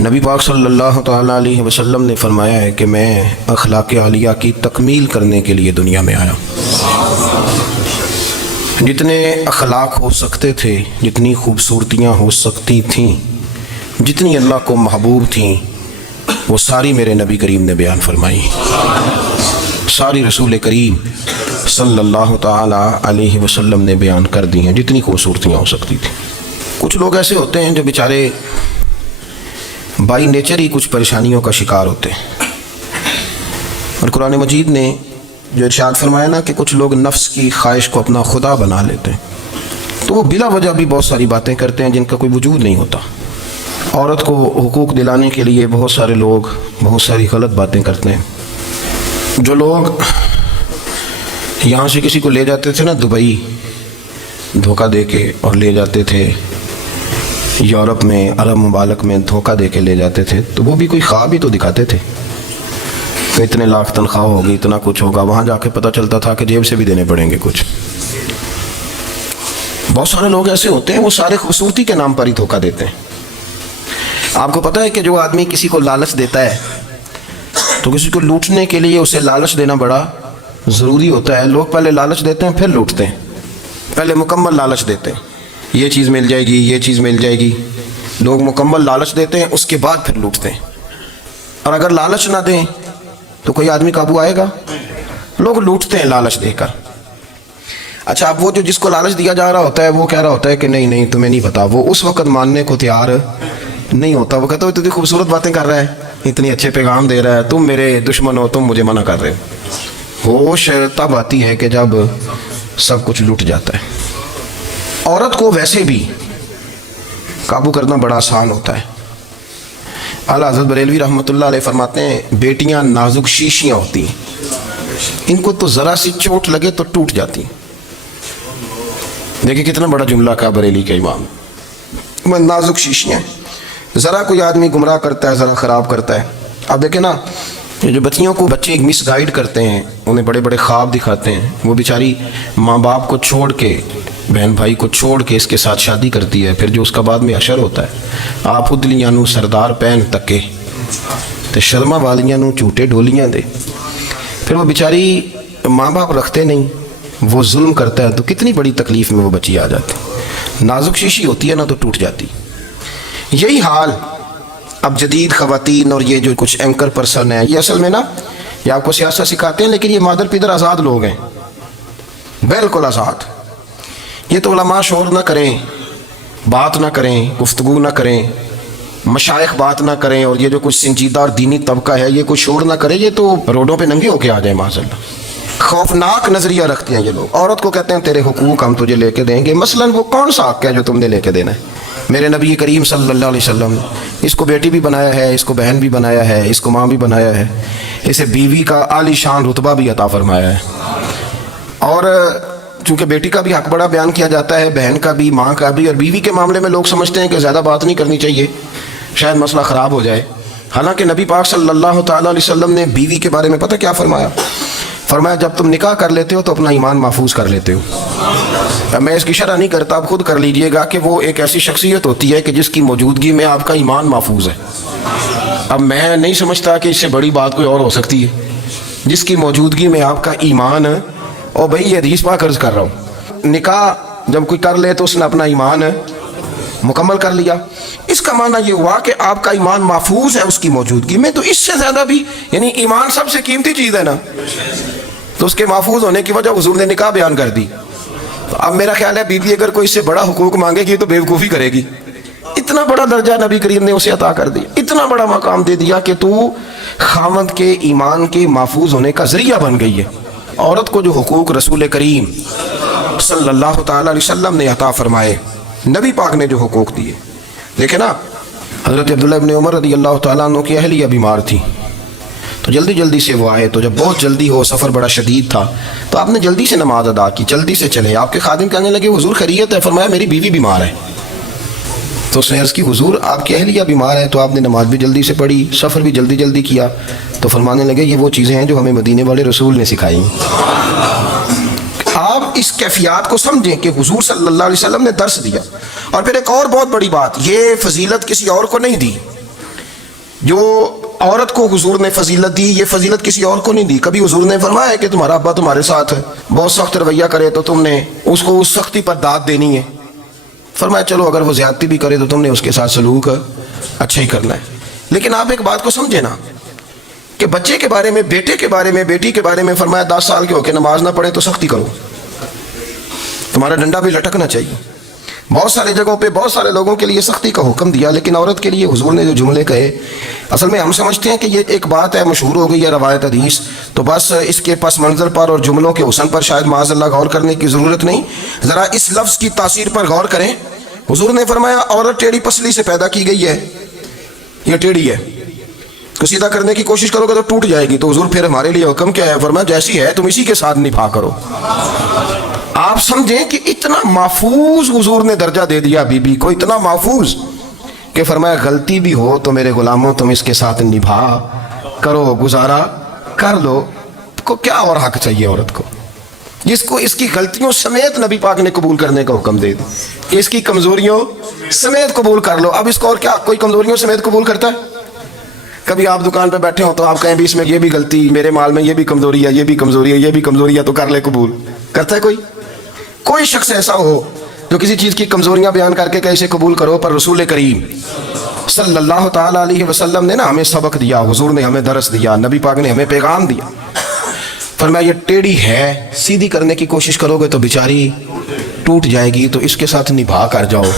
نبی پاک صلی اللہ تعالیٰ علیہ وسلم نے فرمایا ہے کہ میں اخلاق عالیہ کی تکمیل کرنے کے لیے دنیا میں آیا۔ جتنے اخلاق ہو سکتے تھے، جتنی خوبصورتیاں ہو سکتی تھیں، جتنی اللہ کو محبوب تھیں، وہ ساری میرے نبی کریم نے بیان فرمائی، ساری رسول کریم صلی اللہ تعالیٰ علیہ وسلم نے بیان کر دی ہیں، جتنی خوبصورتیاں ہو سکتی تھیں۔ کچھ لوگ ایسے ہوتے ہیں جو بیچارے بائی نیچر ہی کچھ پریشانیوں کا شکار ہوتے ہیں، اور قرآن مجید نے جو ارشاد فرمایا نا کہ کچھ لوگ نفس کی خواہش کو اپنا خدا بنا لیتے ہیں، تو وہ بلا وجہ بھی بہت ساری باتیں کرتے ہیں جن کا کوئی وجود نہیں ہوتا۔ عورت کو حقوق دلانے کے لیے بہت سارے لوگ بہت ساری غلط باتیں کرتے ہیں۔ جو لوگ یہاں سے کسی کو لے جاتے تھے نا دبئی دھوکہ دے کے، اور لے جاتے تھے یورپ میں، عرب ممالک میں دھوکہ دے کے لے جاتے تھے، تو وہ بھی کوئی خواب ہی تو دکھاتے تھے کہ اتنے لاکھ تنخواہ ہوگی، اتنا کچھ ہوگا۔ وہاں جا کے پتہ چلتا تھا کہ جیب سے بھی دینے پڑیں گے کچھ۔ بہت سارے لوگ ایسے ہوتے ہیں، وہ سارے خوبصورتی کے نام پر ہی دھوکہ دیتے ہیں۔ آپ کو پتہ ہے کہ جو آدمی کسی کو لالچ دیتا ہے تو کسی کو لوٹنے کے لیے اسے لالچ دینا بڑا ضروری ہوتا ہے۔ لوگ پہلے لالچ دیتے ہیں، پھر لوٹتے ہیں۔ پہلے مکمل لالچ دیتے ہیں، یہ چیز مل جائے گی، یہ چیز مل جائے گی۔ لوگ مکمل لالچ دیتے ہیں، اس کے بعد پھر لوٹتے ہیں۔ اور اگر لالچ نہ دیں تو کوئی آدمی قابو آئے گا؟ لوگ لوٹتے ہیں لالچ دے کر۔ اچھا، اب وہ جو جس کو لالچ دیا جا رہا ہوتا ہے وہ کہہ رہا ہوتا ہے کہ نہیں نہیں تمہیں نہیں پتا، وہ اس وقت ماننے کو تیار نہیں ہوتا۔ وہ کہتا ہے اتنی خوبصورت باتیں کر رہا ہے، اتنی اچھے پیغام دے رہا ہے، تم میرے دشمن ہو، تم مجھے منع کر رہے ہو۔ ہوش تب آتی ہے کہ جب سب کچھ لوٹ جاتا ہے۔ عورت کو ویسے بھی قابو کرنا بڑا آسان ہوتا ہے۔ اعلیٰ حضرت بریلوی رحمۃ اللہ علیہ فرماتے ہیں بیٹیاں نازک شیشیاں ہوتی ہیں، ان کو تو ذرا سی چوٹ لگے تو ٹوٹ جاتی ہیں۔ دیکھیں کتنا بڑا جملہ کہا بریلی کے امام، نازک شیشیاں، ذرا کوئی آدمی گمراہ کرتا ہے، ذرا خراب کرتا ہے۔ اب دیکھیں نا، یہ جو بچیوں کو بچے مس گائیڈ کرتے ہیں، انہیں بڑے بڑے خواب دکھاتے ہیں، وہ بیچاری ماں باپ کو چھوڑ کے، بہن بھائی کو چھوڑ کے اس کے ساتھ شادی کرتی ہے، پھر جو اس کا بعد میں اشر ہوتا ہے، آپ ادلیاں نو سردار پہن تکے تے شرما والیاں نو جھوٹے ڈولیاں دے۔ پھر وہ بیچاری ماں باپ رکھتے نہیں، وہ ظلم کرتا ہے، تو کتنی بڑی تکلیف میں وہ بچی آ جاتی۔ نازک شیشی ہوتی ہے نا تو ٹوٹ جاتی۔ یہی حال اب جدید خواتین اور یہ جو کچھ اینکر پرسن ہیں، یہ اصل میں نا یہ آپ کو سیاست سکھاتے ہیں، لیکن یہ مادر پیدر آزاد لوگ ہیں، بالکل آزاد۔ یہ تو علماء شور نہ کریں، بات نہ کریں، گفتگو نہ کریں، مشائخ بات نہ کریں، اور یہ جو کچھ سنجیدہ اور دینی طبقہ ہے یہ کوئی شور نہ کرے، یہ تو روڈوں پہ ننگے ہو کے آ جائیں معاذاللہ۔ خوفناک نظریہ رکھتے ہیں یہ لوگ۔ عورت کو کہتے ہیں تیرے حقوق ہم تجھے لے کے دیں گے۔ مثلاً وہ کون سا حق ہے جو تم نے لے کے دینا ہے؟ میرے نبی کریم صلی اللہ علیہ وسلم اس کو بیٹی بھی بنایا ہے، اس کو بہن بھی بنایا ہے، اس کو ماں بھی بنایا ہے، اسے بیوی کا عالی شان رتبہ بھی عطا فرمایا ہے۔ اور چونکہ بیٹی کا بھی حق بڑا بیان کیا جاتا ہے، بہن کا بھی، ماں کا بھی، اور بیوی کے معاملے میں لوگ سمجھتے ہیں کہ زیادہ بات نہیں کرنی چاہیے، شاید مسئلہ خراب ہو جائے۔ حالانکہ نبی پاک صلی اللہ تعالیٰ علیہ وسلم نے بیوی کے بارے میں پتہ کیا فرمایا؟ فرمایا جب تم نکاح کر لیتے ہو تو اپنا ایمان محفوظ کر لیتے ہو۔ اب میں اس کی شرح نہیں کرتا، آپ خود کر لیجئے گا کہ وہ ایک ایسی شخصیت ہوتی ہے کہ جس کی موجودگی میں آپ کا ایمان محفوظ ہے۔ اب میں نہیں سمجھتا کہ اس سے بڑی بات کوئی اور ہو سکتی ہے، جس کی موجودگی میں آپ کا ایمان، اور بھائی یہ حدیث پاک عرض کر رہا ہوں، نکاح جب کوئی کر لے تو اس نے اپنا ایمان مکمل کر لیا۔ اس کا معنی یہ ہوا کہ آپ کا ایمان محفوظ ہے اس کی موجودگی میں۔ تو اس سے زیادہ بھی، یعنی ایمان سب سے قیمتی چیز ہے نا، تو اس کے محفوظ ہونے کی وجہ حضور نے نکاح بیان کر دی۔ تو اب میرا خیال ہے بیوی اگر کوئی اس سے بڑا حقوق مانگے گی تو بیوقوفی کرے گی۔ اتنا بڑا درجہ نبی کریم نے اسے عطا کر دیا، اتنا بڑا مقام دے دیا کہ تو خاوند کے ایمان کے محفوظ ہونے کا ذریعہ بن گئی ہے۔ عورت کو جو حقوق رسول کریم صلی اللہ تعالیٰ علیہ وسلم نے عطا فرمائے، نبی پاک نے جو حقوق دیے، دیکھیں نا، حضرت عبداللہ ابن عمر رضی اللہ تعالیٰ عنہ کی اہلیہ بیمار تھی، تو جلدی جلدی سے وہ آئے، تو جب بہت جلدی ہو، سفر بڑا شدید تھا، تو آپ نے جلدی سے نماز ادا کی، جلدی سے چلے۔ آپ کے خادم کہنے لگے حضور خیریت ہے؟ فرمایا میری بیوی بیمار ہے۔ تو اس نے عرض کی حضور آپ کی اہلیہ بیمار ہے، تو آپ نے نماز بھی جلدی سے پڑھی، سفر بھی جلدی جلدی کیا۔ تو فرمانے لگے یہ وہ چیزیں ہیں جو ہمیں مدینے والے رسول نے سکھائی۔ آپ اس کیفیات کو سمجھیں کہ حضور صلی اللہ علیہ وسلم نے درس دیا۔ اور پھر ایک اور بہت بڑی بات، یہ فضیلت کسی اور کو نہیں دی، جو عورت کو حضور نے فضیلت دی، یہ فضیلت کسی اور کو نہیں دی. کبھی حضور نے فرمایا کہ تمہارا ابا تمہارے ساتھ ہے، بہت سخت رویہ کرے تو تم نے اس کو اس سختی پر داد دینی ہے. فرمایا چلو اگر وہ زیادتی بھی کرے تو تم نے اس کے ساتھ سلوک اچھا ہی کرنا ہے. لیکن آپ ایک بات کو سمجھے نا کہ بچے کے بارے میں، بیٹے کے بارے میں، بیٹی کے بارے میں فرمایا 10 سال کے ہو کے نماز نہ پڑھے تو سختی کرو، تمہارا ڈنڈا بھی لٹکنا چاہیے. بہت سارے جگہوں پہ بہت سارے لوگوں کے لیے سختی کا حکم دیا، لیکن عورت کے لیے حضور نے جو جملے کہے، اصل میں ہم سمجھتے ہیں کہ یہ ایک بات ہے، مشہور ہو گئی ہے روایت حدیث، تو بس اس کے پس منظر پر اور جملوں کے حسن پر شاید معاذ اللہ غور کرنے کی ضرورت نہیں. ذرا اس لفظ کی تاثیر پر غور کریں. حضور نے فرمایا عورت ٹیڑھی پسلی سے پیدا کی گئی ہے، یہ ٹیڑھی ہے، کو سیدھا کرنے کی کوشش کرو گے تو ٹوٹ جائے گی. تو حضور پھر ہمارے لیے حکم کیا ہے؟ فرمایا جیسی ہے تم اسی کے ساتھ نبھا کرو. آپ سمجھیں کہ اتنا محفوظ حضور نے درجہ دے دیا بی بی کو، اتنا محفوظ کہ فرمایا غلطی بھی ہو تو میرے غلاموں تم اس کے ساتھ نبھا کرو، گزارا کر لو. کو کیا اور حق چاہیے عورت کو جس کو اس کی غلطیوں سمیت نبی پاک نے قبول کرنے کا حکم دے دی، اس کی کمزوریوں سمیت قبول کر لو. اب اس کو اور کیا کوئی کمزوریوں سمیت قبول کرتا ہے؟ کبھی آپ دکان پہ بیٹھے ہو تو آپ کہیں بھی اس میں یہ بھی غلطی، میرے مال میں یہ بھی کمزوری ہے، یہ بھی کمزوری ہے، یہ بھی کمزوری ہے، تو کر لے قبول. کرتا ہے کوئی؟ کوئی شخص ایسا ہو جو کسی چیز کی کمزوریاں بیان کر کے کیسے قبول کرو؟ پر رسول کریم صلی اللہ تعالیٰ علیہ وسلم نے نا ہمیں سبق دیا، حضور نے ہمیں درس دیا، نبی پاک نے ہمیں پیغام دیا. فرمایا یہ ٹیڑھی ہے، سیدھی کرنے کی کوشش کرو گے تو بیچاری ٹوٹ جائے گی، تو اس کے ساتھ نبھا کر جاؤ.